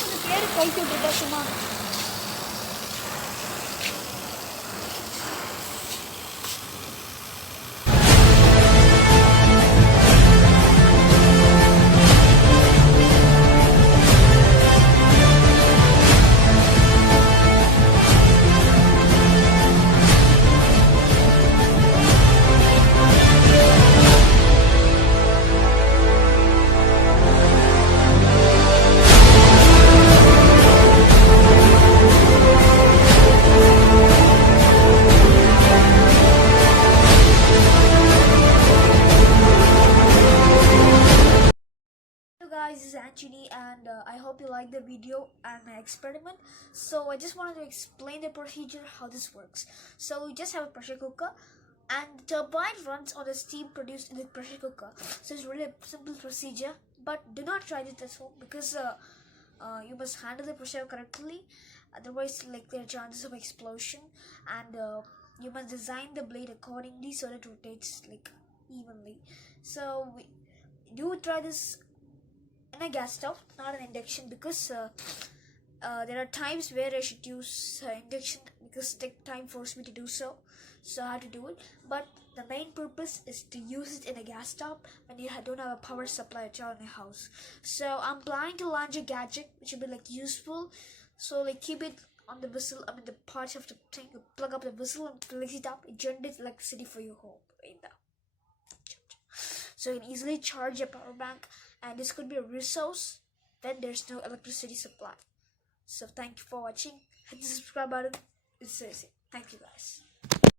கொஞ்சம் பேர் கழித்து விட்டுருக்கா சும்மா. Guys, this is Anthony, and I hope you like the video and my experiment. So I just wanted to explain the procedure how this works. So we just have a pressure cooker, and the turbine runs on the steam produced in the pressure cooker. So it's really a simple procedure, but do not try this at home because you must handle the pressure correctly. Otherwise, like, there are chances of explosion, and you must design the blade accordingly so that it rotates like evenly. So do try this in a gas stove, not an induction, because there are times where I should use induction because time forced me to do so, so I had to do it. But the main purpose is to use it in a gas stove when you don't have a power supply at all in your house. So I'm planning to launch a gadget which will be like useful. So like keep it on the whistle, the part of the thing, you plug up the whistle and place it up, it generates electricity for your home right now. So you can easily charge your power bank, and this could be a resource when there's no electricity supply. So thank you for watching. Hit the subscribe button. It's easy. Thank you guys.